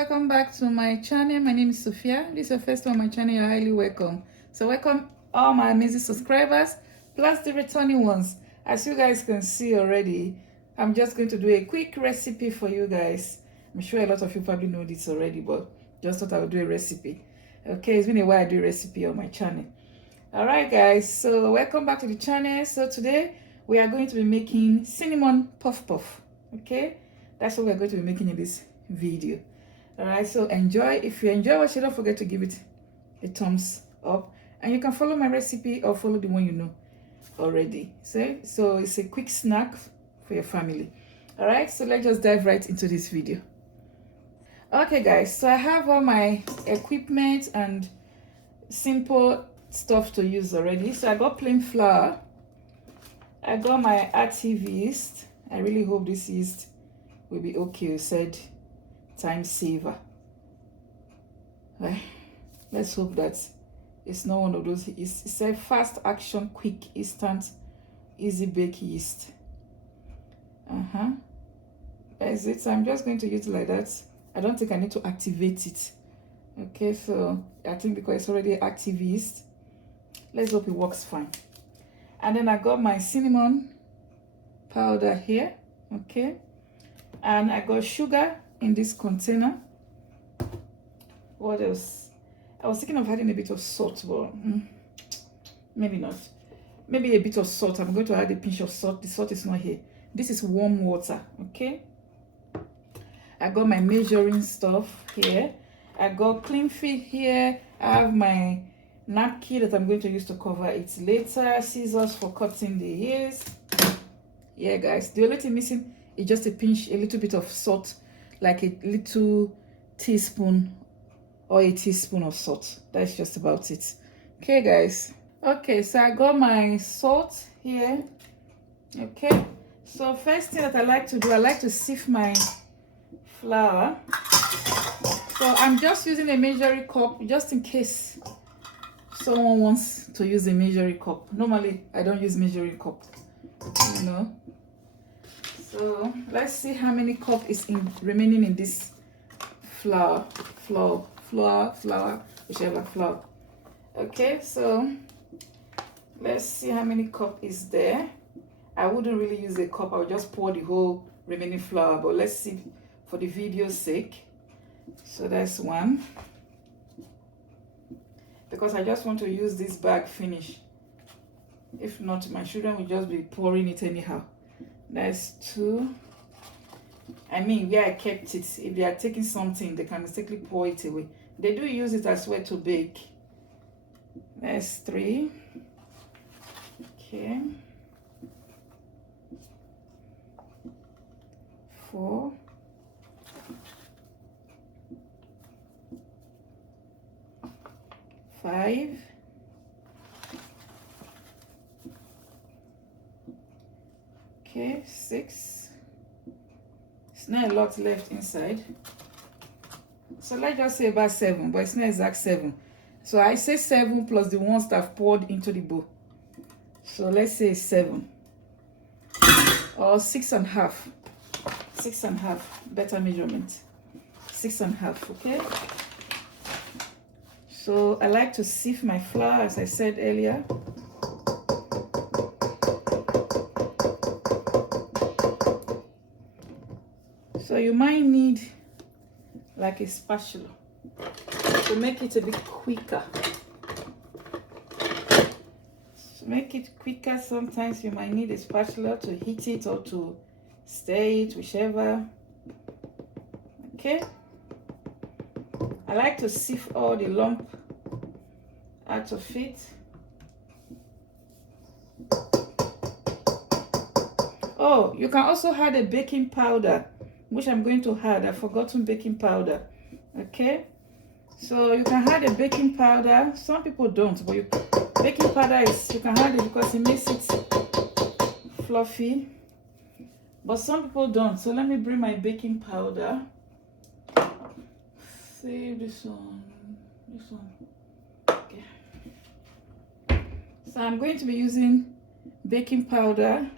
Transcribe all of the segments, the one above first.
welcome back to my channel. My name is Sophia. If this is your first time on my channel, you're highly welcome. So welcome all my amazing subscribers plus the returning ones. As you guys can see already, I'm just going to do a quick recipe for you guys. I'm sure a lot of you probably know this already, but just thought I would do a recipe. Okay, it's been a while I do a recipe on my channel. All right guys, so welcome back to the channel. So today we are going to be making cinnamon puff puff. Okay, that's what we're going to be making in this video. All right, so enjoy. If you enjoy what, don't forget to give it a thumbs up, and you can follow my recipe or follow the one you know already. So it's a quick snack for your family. All right, so let's just dive right into this video. Okay guys, so I have all my equipment and simple stuff to use already. So I got plain flour, I got my active yeast. I really hope this yeast will be okay. You said time saver. Right. Let's hope that it's not one of those. It's a fast action, quick, instant, easy bake yeast. That's it. So I'm just going to use it like that. I don't think I need to activate it. Okay, so I think because it's already active yeast, let's hope it works fine. And then I got my cinnamon powder here. Okay, and I got sugar in this container. What else? I was thinking of adding a bit of salt, but maybe not. Maybe a bit of salt. I'm going to add a pinch of salt. The salt is not here. This is warm water. Okay, I got my measuring stuff here. I got clean feet here. I have my napkin that I'm going to use to cover it later. Scissors for cutting the ears. Yeah guys, the only thing missing is just a little bit of salt, like a little teaspoon or a teaspoon of salt. That's just about it. Okay guys, okay, so I got my salt here. Okay, so first thing that I like to do, I like to sift my flour. So I'm just using a measuring cup just in case someone wants to use a measuring cup. Normally I don't use measuring cup, you know. So let's see how many cup is remaining in this flour, whichever flour. Okay, so let's see how many cup is there. I wouldn't really use a cup. I would just pour the whole remaining flour, but let's see for the video's sake. So that's one, because I just want to use this bag finish. If not, my children will just be pouring it anyhow. That's two. I mean, where I kept it, if they are taking something, they can mistakenly pour it away. They do use it as well to bake. That's three. Okay. Four. Five. Okay, six. It's not a lot left inside. So let's just say about seven, but it's not exact seven. So I say seven plus the ones that I've poured into the bowl. So let's say seven. Or 6.5. 6.5. Better measurement. 6.5, okay? So I like to sift my flour, as I said earlier. So you might need like a spatula to make it a bit quicker. To make it quicker, sometimes you might need a spatula to heat it or to stir it, whichever. Okay. I like to sift all the lump out of it. Oh, you can also add a baking powder, which I'm going to add. I've forgotten baking powder. Okay, so you can add a baking powder. Some people don't, but baking powder is, you can add it because it makes it fluffy, but some people don't. So let me bring my baking powder. Save this one. Okay, so I'm going to be using baking powder,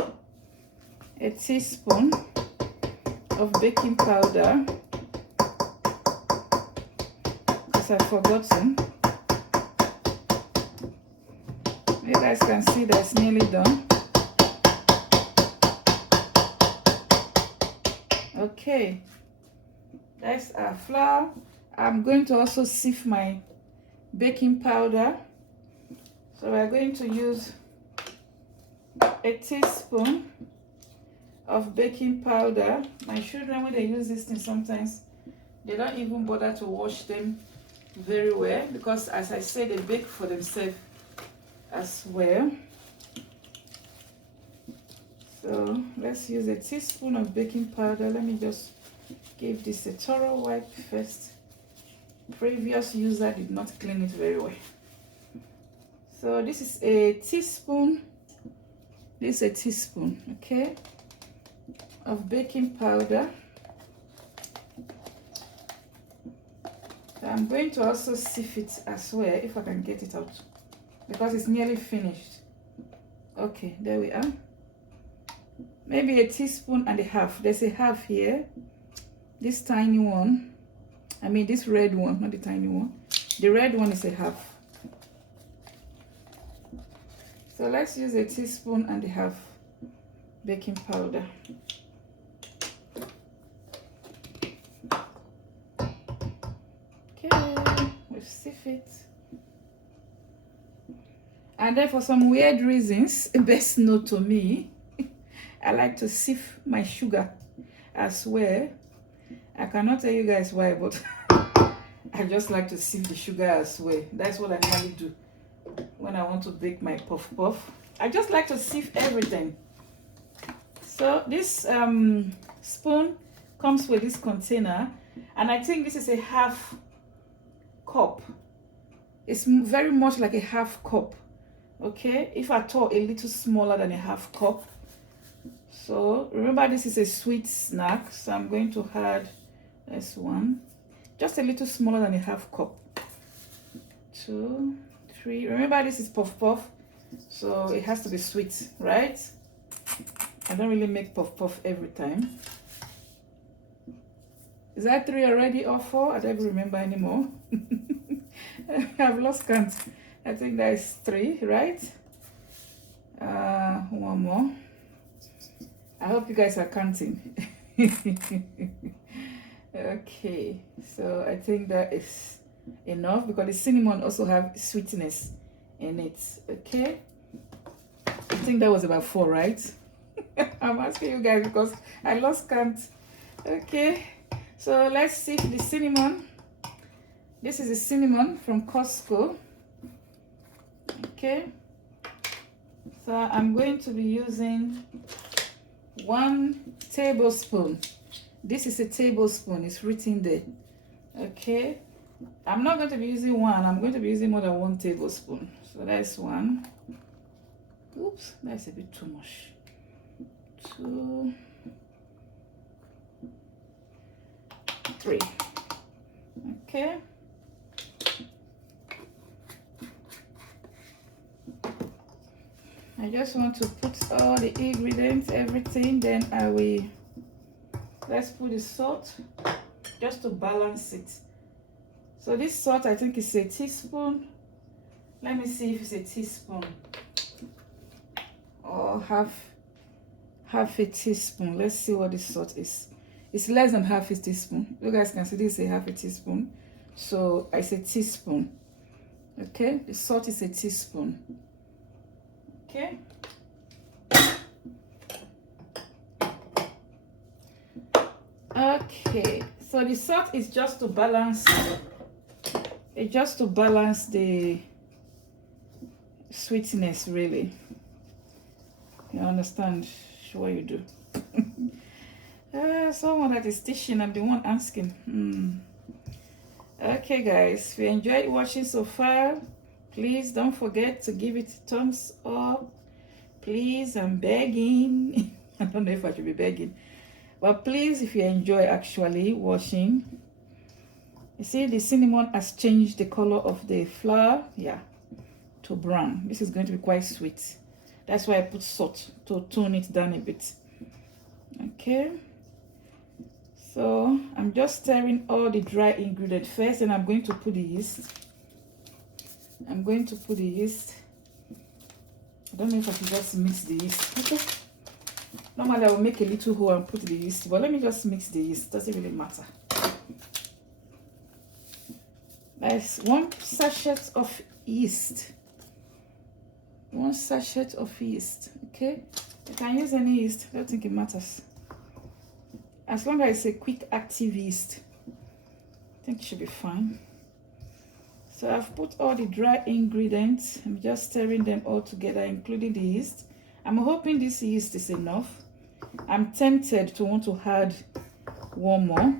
a teaspoon of baking powder, I've forgotten. You guys can see that it's nearly done. Okay, that's our flour. I'm going to also sift my baking powder. So we're going to use a teaspoon of baking powder. My children, when they use this thing, sometimes they don't even bother to wash them very well, because as I say, they bake for themselves as well. So let's use a teaspoon of baking powder. Let me just give this a thorough wipe first. Previous user did not clean it very well. So this is a teaspoon. This is a teaspoon, okay, of baking powder. So I'm going to also sift it as well, if I can get it out, because it's nearly finished. Okay, there we are. Maybe a teaspoon and a half. There's a half here. This tiny one, I mean this red one, not the tiny one. The red one is a half. So let's use a teaspoon and a half baking powder. Okay, we'll sift it. And then for some weird reasons, best known to me, I like to sift my sugar as well. I cannot tell you guys why, but I just like to sift the sugar as well. That's what I normally do when I want to bake my puff puff. I just like to sift everything. So this spoon comes with this container, and I think this is a half cup. It's very much like a half cup, okay, if at all a little smaller than a half cup. So remember, this is a sweet snack, so I'm going to add this one, just a little smaller than a half cup. 2, 3. Remember, this is puff puff, so it has to be sweet, right? I don't really make puff puff every time. Is that 3 already or 4? I don't even remember anymore. I've lost count. I think that is 3, right? One more. I hope you guys are counting. Okay, so I think that is enough, because the cinnamon also have sweetness in it. Okay, I think that was about 4, right? I'm asking you guys because I lost count. Okay, so let's see the cinnamon. This is the cinnamon from Costco. Okay, so I'm going to be using 1 tablespoon. This is a tablespoon, it's written there. Okay, I'm not going to be using 1, I'm going to be using more than 1 tablespoon. So that's 1. Oops, that's a bit too much. 2, 3. Okay, I just want to put all the ingredients, everything, then I will, let's put the salt just to balance it. So this salt, I think, is a teaspoon. Let me see if it's a teaspoon or half a teaspoon. Let's see what this salt is. It's less than half a teaspoon. You guys can see this is a half a teaspoon, so it's a teaspoon. Okay, the salt is a teaspoon. Okay, okay, so the salt is just to balance, the sweetness, really. You understand what you do. Someone that is teaching, I'm the one asking. Okay guys, if you enjoyed watching so far, please don't forget to give it a thumbs up. Please, I'm begging. I don't know if I should be begging, but please, if you enjoy actually watching, you see the cinnamon has changed the color of the flour, yeah, to brown. This is going to be quite sweet. That's why I put salt to tone it down a bit. Okay, So I'm just stirring all the dry ingredients first, and I'm going to put the yeast. I'm going to put the yeast. I don't know if I should just mix the yeast. Okay. Normally I will make a little hole and put the yeast, but let me just mix the yeast. Doesn't really matter. There's 1 sachet of yeast. 1 sachet of yeast. Okay. You can use any yeast. I don't think it matters. As long as it's a quick active yeast, I think it should be fine. So I've put all the dry ingredients. I'm just stirring them all together, including the yeast. I'm hoping this yeast is enough. I'm tempted to want to add 1 more,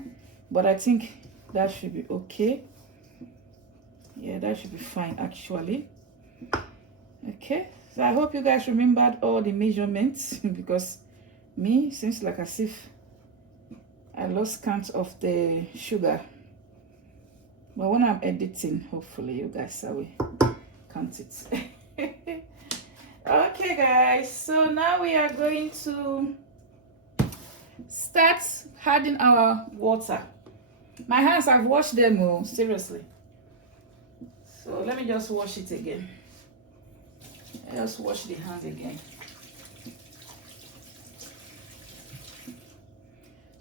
but I think that should be okay. Yeah, that should be fine actually. Okay, so I hope you guys remembered all the measurements because me seems like as if I lost count of the sugar. But when I'm editing, hopefully you guys will count it. Okay guys, so now we are going to start adding our water. My hands, I've washed them, oh, seriously. So let me just wash it again. Just wash the hands again.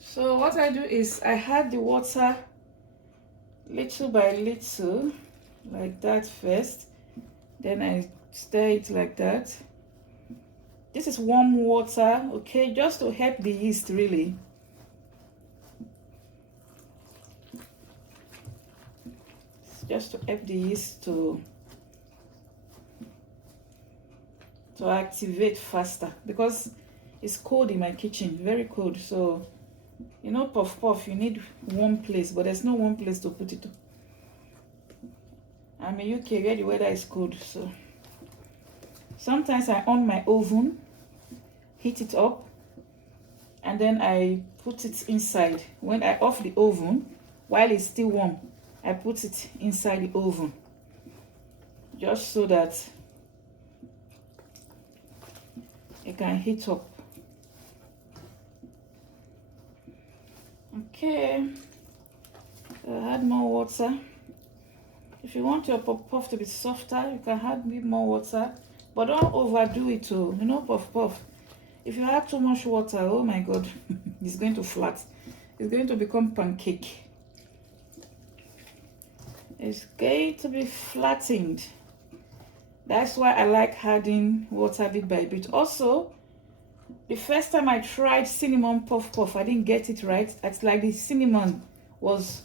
So what I do is I add the water little by little, like that first. Then I stir it like that. This is warm water, okay, just to help the yeast really. Just to help the yeast to activate faster, because it's cold in my kitchen, very cold. So you know, puff puff, you need warm place, but there's no warm place to put it. I'm in UK where the weather is cold, so sometimes I on my oven, heat it up, and then I put it inside. When I off the oven, while it's still warm, I put it inside the oven, just so that it can heat up. Okay, so add more water. If you want your puff puff to be softer, you can add a bit more water, but don't overdo it too. You know, puff puff, if you add too much water, oh my god, it's going to flat. It's going to become pancake. It's going to be flattened. That's why I like adding water bit by bit. Also, the first time I tried cinnamon puff puff, I didn't get it right. It's like the cinnamon was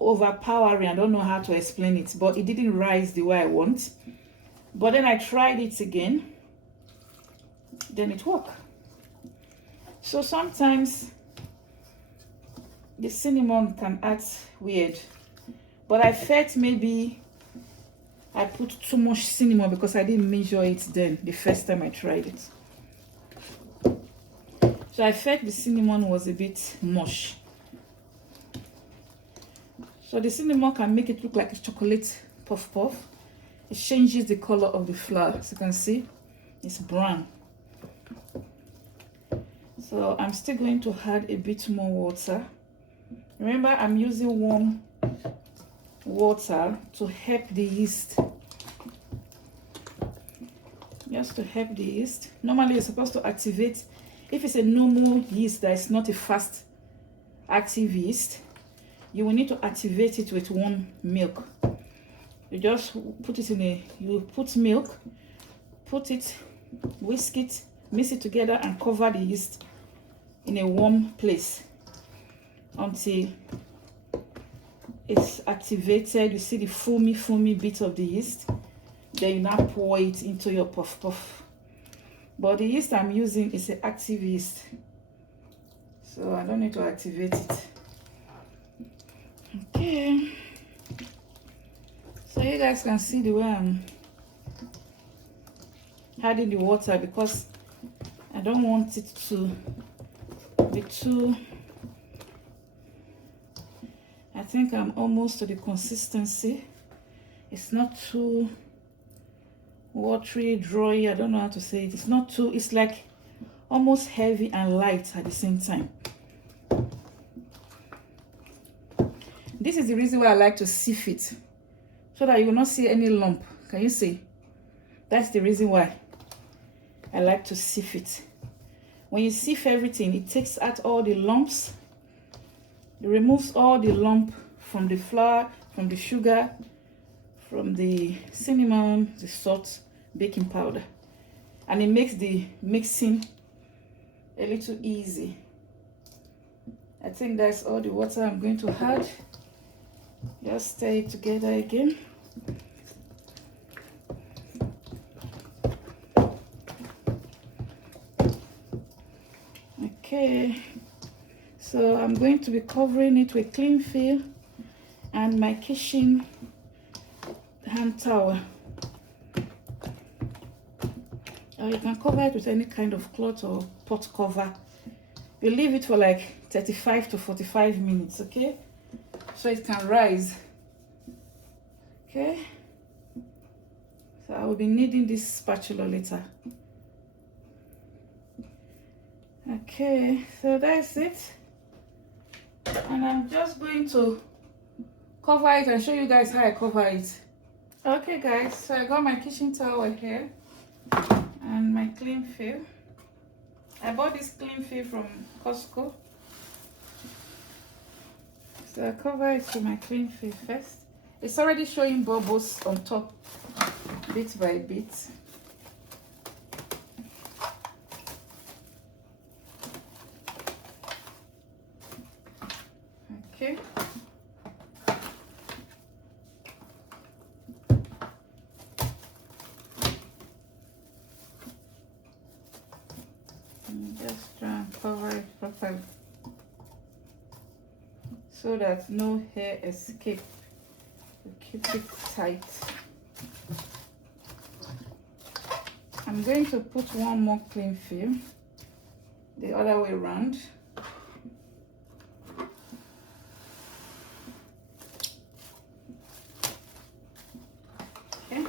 overpowering. I don't know how to explain it, but it didn't rise the way I want. But then I tried it again, then it worked. So sometimes the cinnamon can act weird, but I felt maybe I put too much cinnamon because I didn't measure it then the first time I tried it. So I felt the cinnamon was a bit mush. So the cinnamon can make it look like a chocolate puff puff. It changes the color of the flour. As you can see, it's brown. So I'm still going to add a bit more water. Remember, I'm using warm water to help the yeast. Just to help the yeast. Normally you're supposed to activate. If it's a normal yeast that is not a fast active yeast, you will need to activate it with warm milk. You just put it in you put milk, put it, whisk it, mix it together and cover the yeast in a warm place until it's activated. You see the foamy bit of the yeast. Then you now pour it into your puff puff. But the yeast I'm using is an active yeast, so I don't need to activate it. Okay, so you guys can see the way I'm adding the water, because I don't want it to be too. I think I'm almost to the consistency. It's not too watery, dry. I don't know how to say it. It's not too, it's like almost heavy and light at the same time. this is the reason why I like to sieve it, so that you will not see any lump. Can you see? That's the reason why I like to sieve it. When you sieve everything, it takes out all the lumps. It removes all the lump from the flour, from the sugar, from the cinnamon, the salt, baking powder. And it makes the mixing a little easy. I think that's all the water I'm going to add. Just stir it together again. Okay, so I'm going to be covering it with cling film and my kitchen hand towel. Or you can cover it with any kind of cloth or pot cover. You leave it for like 35 to 45 minutes, okay? So it can rise. Okay? So I will be needing this spatula later. Okay, so that's it. And I'm just going to cover it and show you guys how I cover it. Okay guys, so I got my kitchen towel here and my cling film. I bought this cling film from Costco. So I cover it with my cling film first. It's already showing bubbles on top, bit by bit. Okay. And just try and cover it properly so that no hair escape. Keep it tight. I'm going to put one more cling film the other way around. Okay.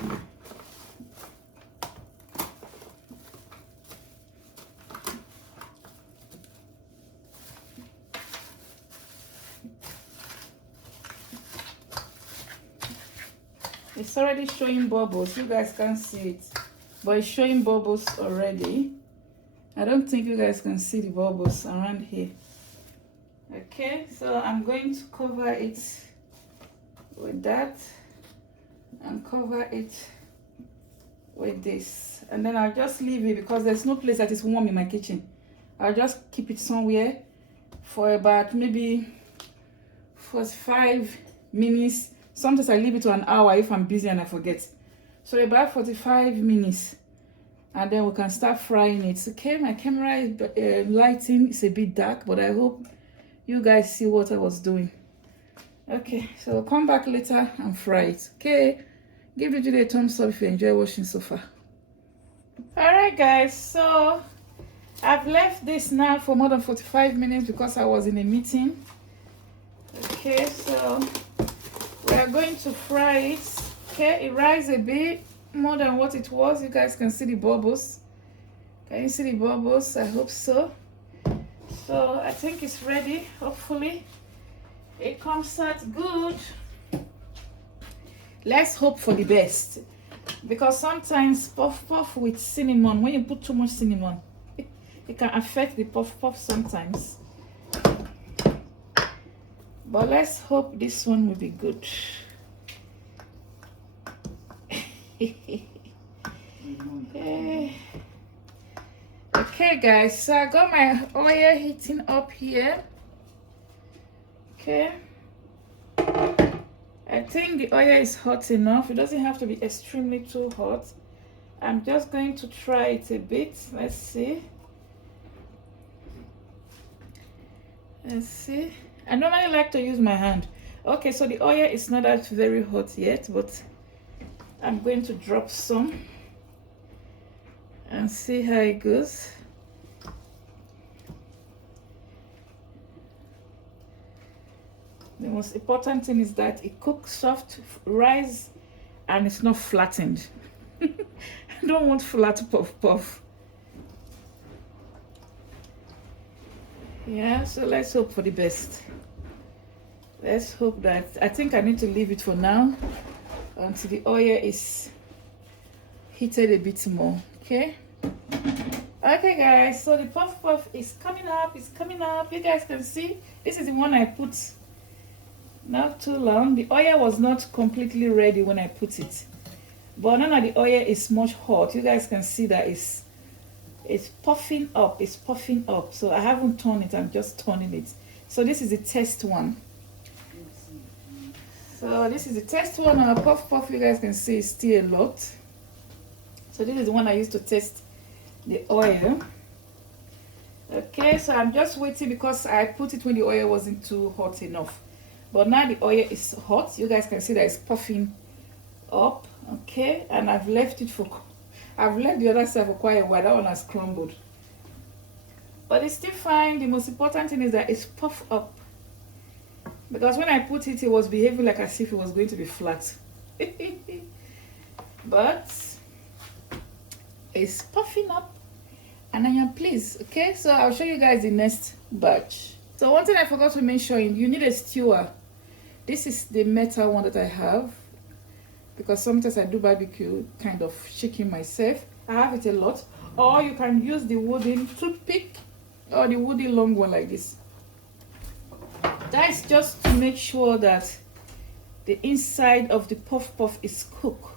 It's already showing bubbles. You guys can't see it, but it's showing bubbles already. I don't think you guys can see the bubbles around here. Okay, so I'm going to cover it with that and cover it with this, and then I'll just leave it because there's no place that is warm in my kitchen. I'll just keep it somewhere for about maybe 45 minutes. Sometimes I leave it to an hour if I'm busy and I forget. So about 45 minutes, and then we can start frying it. Okay, my camera lighting is a bit dark, but I hope you guys see what I was doing. Okay, so I'll come back later and fry it. Okay, give the video a thumbs up if you enjoy watching so far. Alright guys, so I've left this now for more than 45 minutes because I was in a meeting. Okay, so we are going to fry it. Okay, it rises a bit more than what it was. You guys can see the bubbles. Can you see the bubbles? I hope so. So I think it's ready. Hopefully it comes out good. Let's hope for the best, because sometimes puff puff with cinnamon, when you put too much cinnamon, it can affect the puff puff sometimes. But let's hope this one will be good. Okay guys, so I got my oil heating up here. Okay, I think the oil is hot enough. It doesn't have to be extremely too hot. I'm just going to try it a bit. Let's see. Let's see. I normally like to use my hand. Okay, so the oil is not that very hot yet, but I'm going to drop some and see how it goes. The most important thing is that it cooks soft, rise, and it's not flattened. I don't want flat puff puff. Yeah, so let's hope for the best. Let's hope that, I think I need to leave it for now until the oil is heated a bit more. Okay. Okay guys, so the puff puff is coming up. It's coming up. You guys can see this is the one I put not too long. The oil was not completely ready when I put it, but now the oil is much hot. You guys can see that it's puffing up. It's puffing up. So I haven't turned it, I'm just turning it. So this is the test one. So this is the test one on a puff puff. You guys can see it's still a lot. So this is the one I used to test the oil. Okay, so I'm just waiting because I put it when the oil wasn't too hot enough, but now the oil is hot. You guys can see that it's puffing up. Okay, and I've left it for, I've left the other side for quite a while. That one has crumbled, but it's still fine. The most important thing is that it's puffed up, because when I put it, it was behaving like as if it was going to be flat. But it's puffing up and I am pleased. Okay, so I'll show you guys the next batch. So one thing I forgot to mention, you need a skewer. This is the metal one that I have, because sometimes I do barbecue kind of chicken myself. I have it a lot. Or you can use the wooden toothpick or the wooden long one like this. That's just to make sure that the inside of the puff puff is cooked,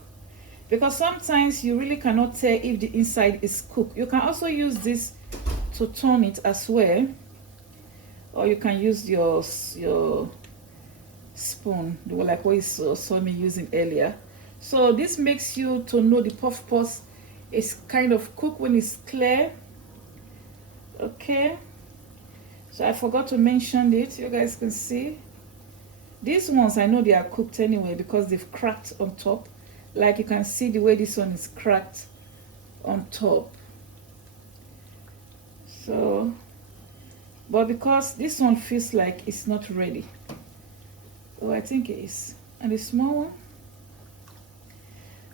because sometimes you really cannot tell if the inside is cooked. You can also use this to turn it as well, or you can use your spoon, like what you saw me using earlier. So this makes you to know the puff puff is kind of cooked when it's clear. Okay, so I forgot to mention it. You guys can see these ones, I know they are cooked anyway because they've cracked on top. Like you can see the way this one is cracked on top. So, but because this one feels like it's not ready. Oh, I think it is. And the small one.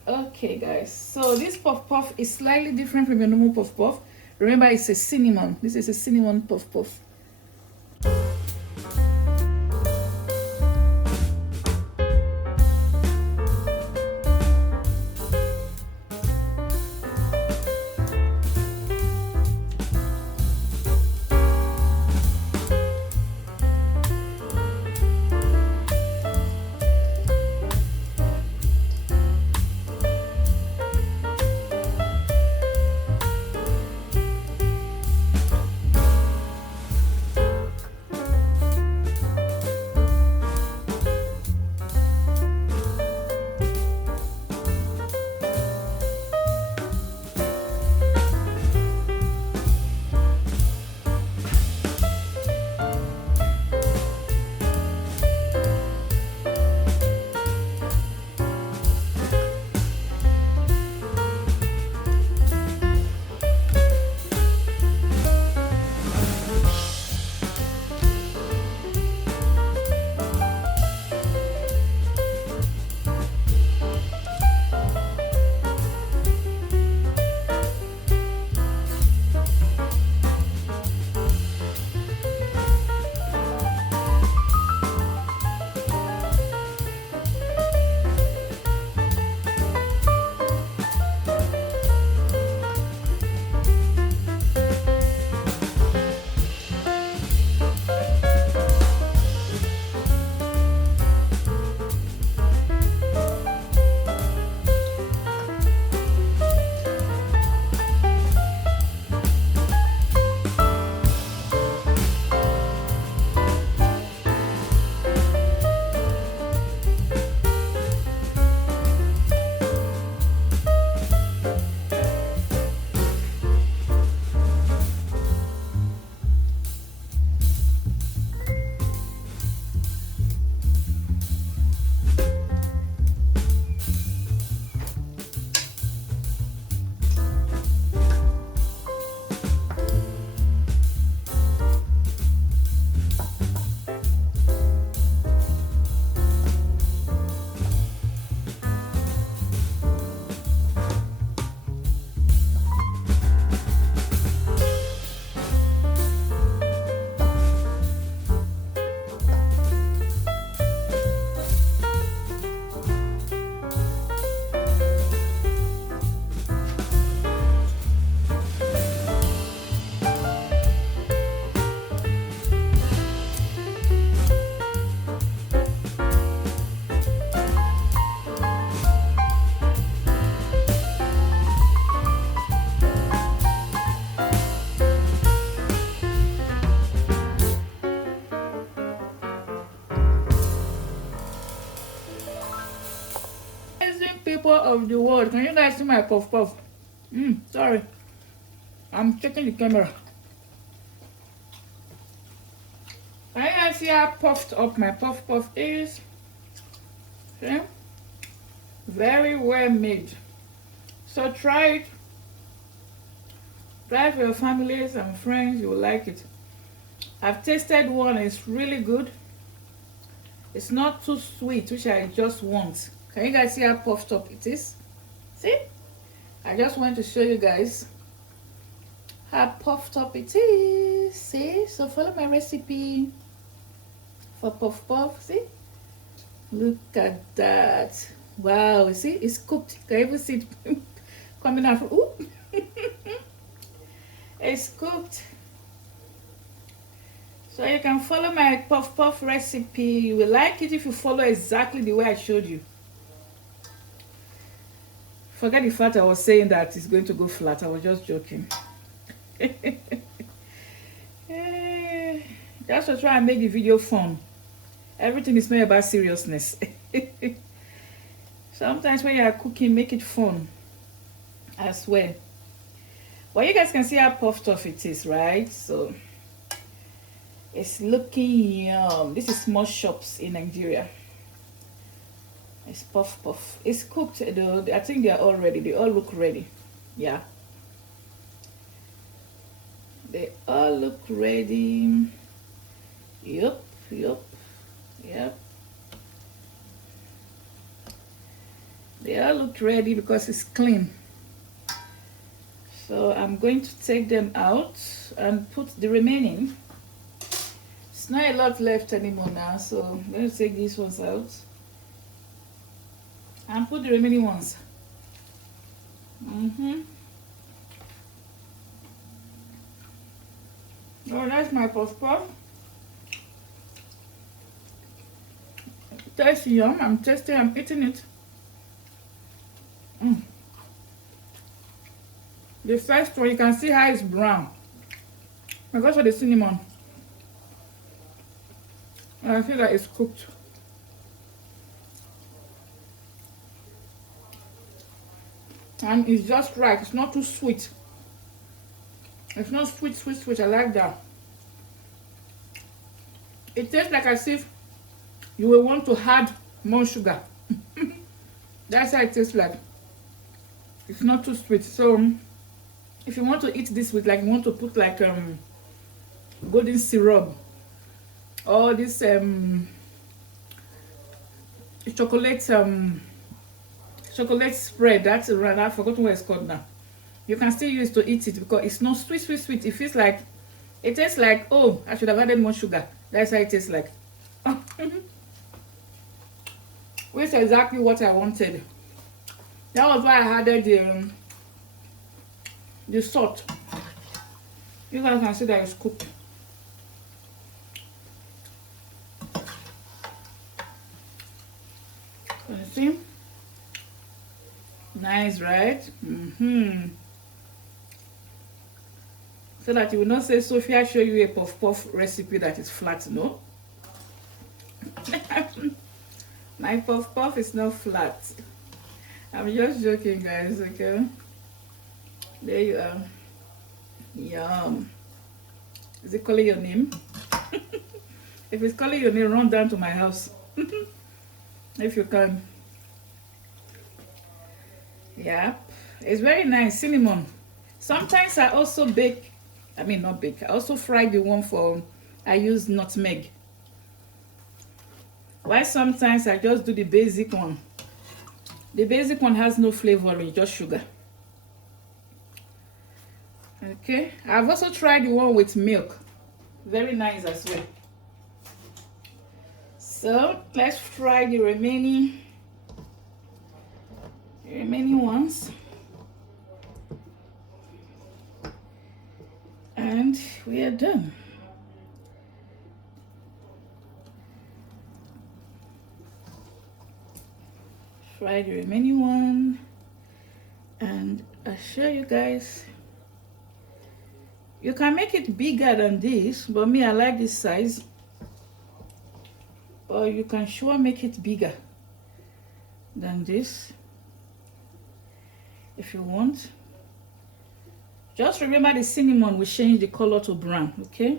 Okay guys, so this puff puff is slightly different from your normal puff puff. Remember, it's a cinnamon. This is a cinnamon puff puff. of the world. Can you guys see my puff puff? Sorry. I'm checking the camera. Can you guys see how puffed up my puff puff is? Okay. Very well made. So try it. Try it for your families and friends. You will like it. I've tasted one. It's really good. It's not too sweet, which I just want. Can you guys see how puffed up it is? See? I just want to show you guys how puffed up it is. See? So follow my recipe for puff puff. See? Look at that. Wow, see? It's cooked. Can you even see it coming out? Ooh. It's cooked. So you can follow my puff puff recipe. You will like it if you follow exactly the way I showed you. Forget the fact I was saying that it's going to go flat. I was just joking. Just to try and make the video fun. Everything is not about seriousness. Sometimes when you are cooking, make it fun as well. But you guys can see how puffed off it is, right? So it's looking yum. This is small shops in Nigeria. It's puff puff. It's cooked though. I think they are all ready. They all look ready. Yeah. They all look ready. Yup. They all look ready because it's clean. So I'm going to take them out and put the remaining. It's not a lot left anymore now, so I'm going to take these ones out and put the remaining ones. Oh, that's my puff puff. Tastes yum. I'm tasting. I'm eating it. The first one, you can see how it's brown because of the cinnamon. And I feel like it's cooked. And it's just right. It's not too sweet. It's not sweet. I like that. It tastes like as if you will want to add more sugar. That's how it tastes like. It's not too sweet. So if you want to eat this with, like, you want to put like golden syrup or this chocolate chocolate spread, that's around, I've forgotten what it's called now. You can still use to eat it because it's not sweet. It feels like, it tastes like, oh, I should have added more sugar. That's how it tastes like. Which is exactly what I wanted. That was why I added the salt. You guys can see that it's cooked. Can you see? Nice, right? So that you will not say, Sophia show you a puff puff recipe that is flat. No. My puff puff is not flat. I'm just joking, guys. Okay. There you are. Yum. Is it calling your name? If it's calling your name, run down to my house. If you can. Yeah. It's very nice. Cinnamon. Sometimes I also bake. I mean, not bake. I also fry the one for, I use nutmeg. Why sometimes I just do the basic one. The basic one has no flavor, it's just sugar. Okay, I've also tried the one with milk. Very nice as well. So let's fry the remaining ones. And we are done. Fry the remaining one, and I'll show you guys. You can make it bigger than this, but me, I like this size. Or you can sure make it bigger than this. if you want. Just remember the cinnamon will change the color to brown, okay?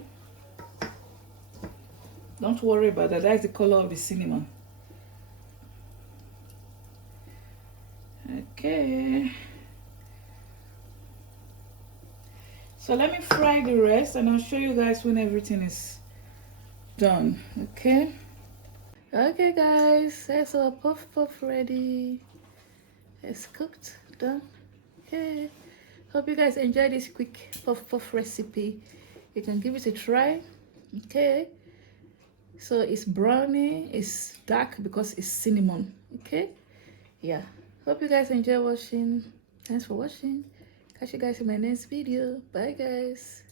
Don't worry about that. That's the color of the cinnamon. Okay. So let me fry the rest and I'll show you guys when everything is done, okay? Okay guys, that's our puff puff ready. It's cooked, done. Okay. Hope you guys enjoy this quick puff puff recipe. You can give it a try, okay? So it's brownie, it's dark because it's cinnamon, okay? Yeah. Hope you guys enjoy watching. Thanks for watching. Catch you guys in my next video. Bye guys.